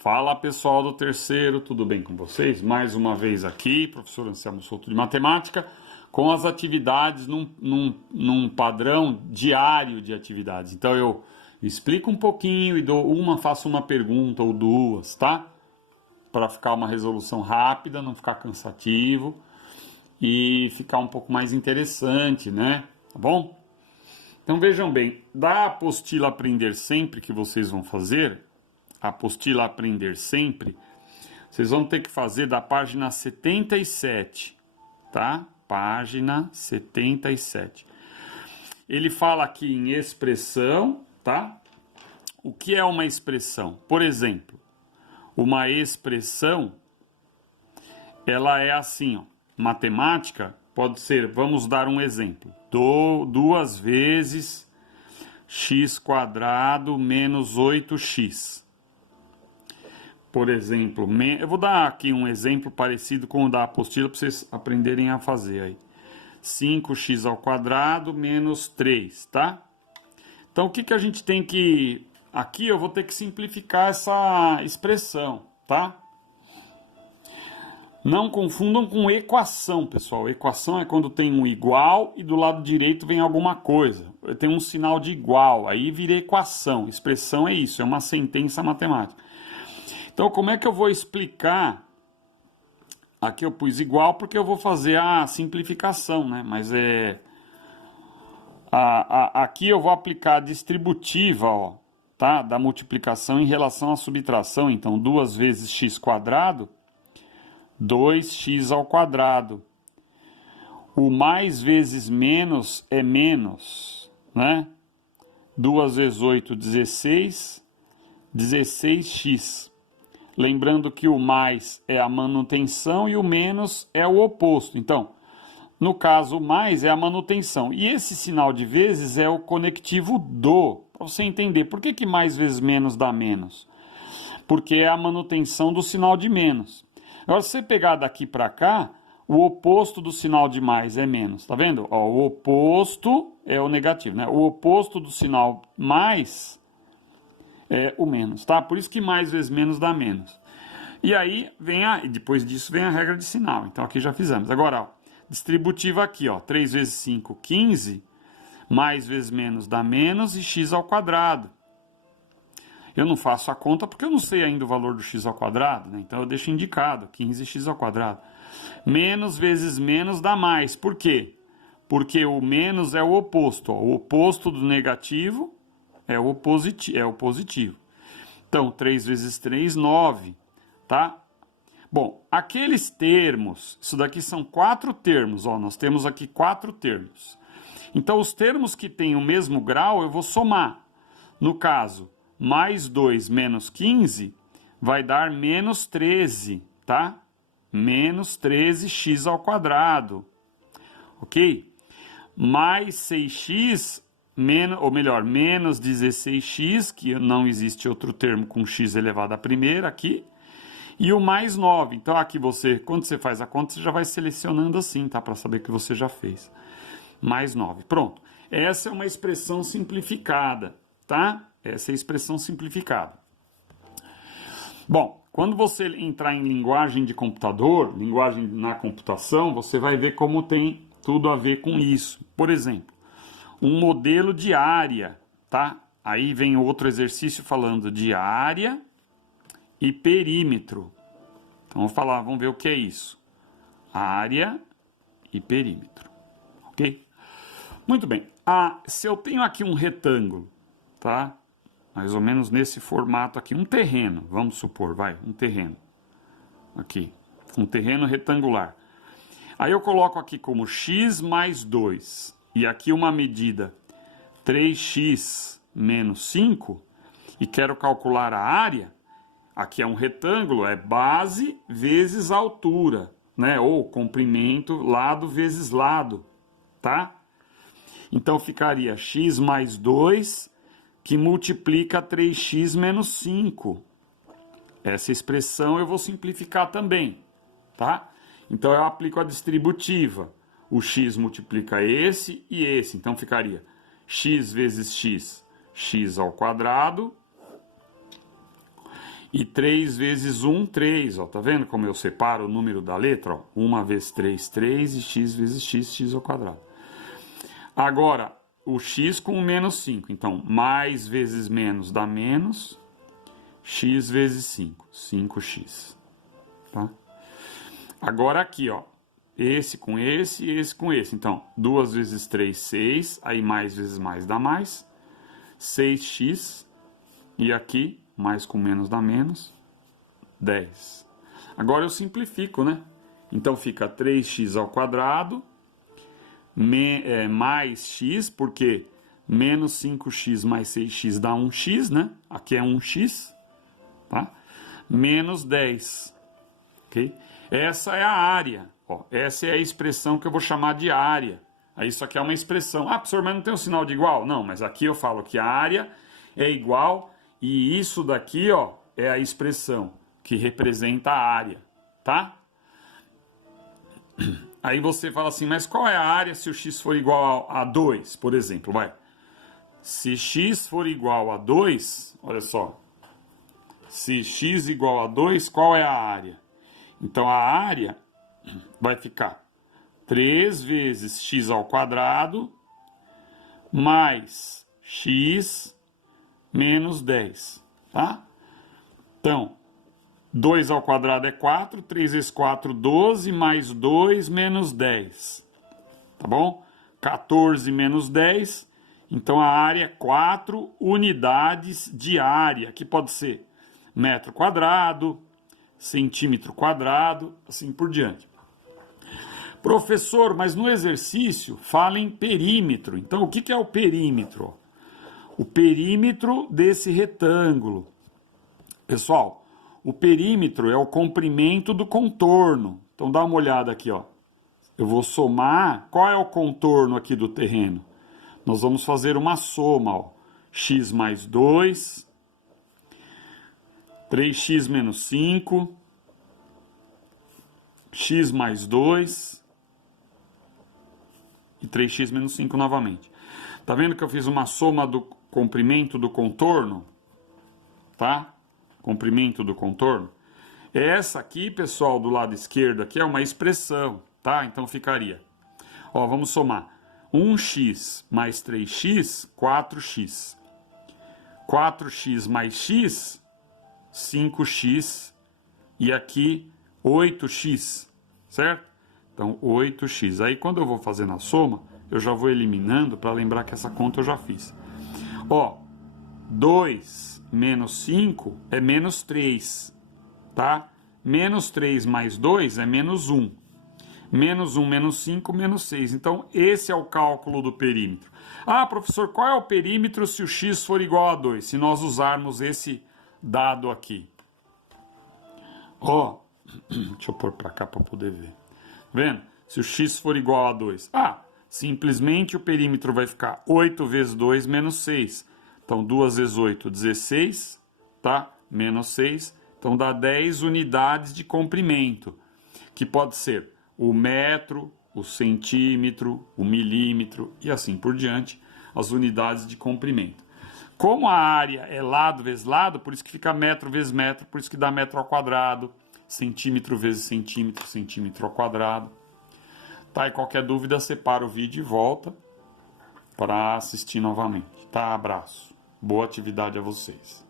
Fala pessoal do terceiro, tudo bem com vocês? Mais uma vez aqui, professor Anselmo Souto de Matemática, com as atividades num padrão diário de atividades. Então eu explico um pouquinho e faço uma pergunta ou duas, tá? Para ficar uma resolução rápida, não ficar cansativo e ficar um pouco mais interessante, né? Tá bom? Então vejam bem, da apostila Aprender Sempre que vocês vão fazer, a apostila Aprender Sempre, vocês vão ter que fazer da página 77, tá? Página 77. Ele fala aqui em expressão, tá? O que é uma expressão? Por exemplo, uma expressão, ela é assim, ó. Matemática pode ser, vamos dar um exemplo, 2 vezes x² menos 8x. Por exemplo, eu vou dar aqui um exemplo parecido com o da apostila para vocês aprenderem a fazer aí. 5x² menos 3, tá? Então, o que a gente tem que... Aqui eu vou ter que simplificar essa expressão, tá? Não confundam com equação, pessoal. Equação é quando tem um igual e do lado direito vem alguma coisa. Tem um sinal de igual, aí vira equação. Expressão é isso, é uma sentença matemática. Então, como é que eu vou explicar? Aqui eu pus igual porque eu vou fazer a simplificação, né? Mas aqui eu vou aplicar a distributiva, ó, tá? Da multiplicação em relação à subtração. Então, 2 vezes x², 2x². O mais vezes menos é menos, né? 2 vezes 8, 16. 16x. Lembrando que o mais é a manutenção e o menos é o oposto. Então, no caso, o mais é a manutenção. E esse sinal de vezes é o conectivo do. Para você entender, por que mais vezes menos dá menos? Porque é a manutenção do sinal de menos. Agora, se você pegar daqui para cá, o oposto do sinal de mais é menos. Tá vendo? Ó, o oposto é o negativo, né? O oposto do sinal mais é o menos, tá? Por isso que mais vezes menos dá menos. E aí, depois disso vem a regra de sinal. Então, aqui já fizemos. Agora, ó, distributiva aqui, ó. 3 vezes 5, 15. Mais vezes menos dá menos e x². Eu não faço a conta porque eu não sei ainda o valor do x², né? Então, eu deixo indicado, 15x². Menos vezes menos dá mais. Por quê? Porque o menos é o oposto. Ó. O oposto do negativo é o positivo. Então, 3 vezes 3, 9, tá? Bom, aqueles termos, isso daqui são 4 termos, ó, nós temos aqui 4 termos. Então, os termos que têm o mesmo grau, eu vou somar. No caso, mais 2 menos 15 vai dar menos 13, tá? Menos 13x², ok? Mais 6x... menos 16x, que não existe outro termo com x elevado à primeira aqui, e o mais 9. Então aqui quando você faz a conta, você já vai selecionando assim, tá? Para saber que você já fez. Mais 9. Pronto. Essa é uma expressão simplificada, tá? Essa é a expressão simplificada. Bom, quando você entrar em linguagem de computador, linguagem na computação, você vai ver como tem tudo a ver com isso. Por exemplo, um modelo de área, tá? Aí vem outro exercício falando de área e perímetro. Então, vamos ver o que é isso. Área e perímetro, ok? Muito bem. Se eu tenho aqui um retângulo, tá? Mais ou menos nesse formato aqui, um terreno, vamos supor, um terreno. Aqui, um terreno retangular. Aí eu coloco aqui como x mais 2. E aqui uma medida 3x menos 5, e quero calcular a área, aqui é um retângulo, é base vezes altura, né? Ou comprimento, lado vezes lado, tá? Então ficaria x mais 2, que multiplica 3x menos 5. Essa expressão eu vou simplificar também, tá? Então eu aplico a distributiva. O x multiplica esse e esse. Então, ficaria x vezes x, x². E 3 vezes 1, 3, ó. Tá vendo como eu separo o número da letra? Ó? 1 vezes 3, 3, e x vezes x, x ao quadrado. Agora, o x com o menos 5. Então, mais vezes menos dá menos, x vezes 5, 5x. Tá? Agora aqui, ó. Esse com esse e esse com esse. Então, 2 vezes 3, 6. Aí mais vezes mais dá mais. 6x. E aqui, mais com menos dá menos. 10. Agora eu simplifico, né? Então fica 3x ao quadrado. Mais x, porque menos 5x mais 6x dá 1x, né? Aqui é 1x. Tá? Menos 10. Ok? Essa é a área. Ó, essa é a expressão que eu vou chamar de área. Aí isso aqui é uma expressão. Ah, professor, mas não tem um sinal de igual? Não, mas aqui eu falo que a área é igual e isso daqui, ó, é a expressão que representa a área, tá? Aí você fala assim, mas qual é a área se o x for igual a 2, por exemplo, vai? Se x for igual a 2, olha só. Se x igual a 2, qual é a área? Então a área vai ficar 3 vezes x ao quadrado mais x menos 10, tá? Então, 2 ao quadrado é 4, 3 vezes 4, 12, mais 2 menos 10, tá bom? 14 menos 10, então a área é 4 unidades de área, que pode ser metro quadrado, centímetro quadrado, assim por diante. Professor, mas no exercício fala em perímetro. Então, o que é o perímetro? O perímetro desse retângulo. Pessoal, o perímetro é o comprimento do contorno. Então, dá uma olhada aqui, ó. Eu vou somar. Qual é o contorno aqui do terreno? Nós vamos fazer uma soma, ó. X mais 2, 3x menos 5, x mais 2 e 3x menos 5 novamente. Tá vendo que eu fiz uma soma do comprimento do contorno? Tá? Comprimento do contorno. Essa aqui, pessoal, do lado esquerdo aqui é uma expressão, tá? Então ficaria. Ó, vamos somar. 1x mais 3x, 4x. 4x mais x, 5x. E aqui, 8x, certo? Então, 8x. Aí, quando eu vou fazendo a soma, eu já vou eliminando para lembrar que essa conta eu já fiz. Ó, 2 menos 5 é menos 3, tá? Menos 3 mais 2 é menos 1. Menos 1 menos 5, menos 6. Então, esse é o cálculo do perímetro. Ah, professor, qual é o perímetro se o x for igual a 2? Se nós usarmos esse dado aqui. Ó, deixa eu pôr para cá para poder ver. Vendo? Se o x for igual a 2. Ah, simplesmente o perímetro vai ficar 8 vezes 2 menos 6. Então, 2 vezes 8, 16, tá? Menos 6. Então, dá 10 unidades de comprimento, que pode ser o metro, o centímetro, o milímetro e assim por diante, as unidades de comprimento. Como a área é lado vezes lado, por isso que fica metro vezes metro, por isso que dá metro ao quadrado, centímetro vezes centímetro, centímetro ao quadrado. Tá? E qualquer dúvida, separa o vídeo e volta para assistir novamente. Tá? Abraço. Boa atividade a vocês.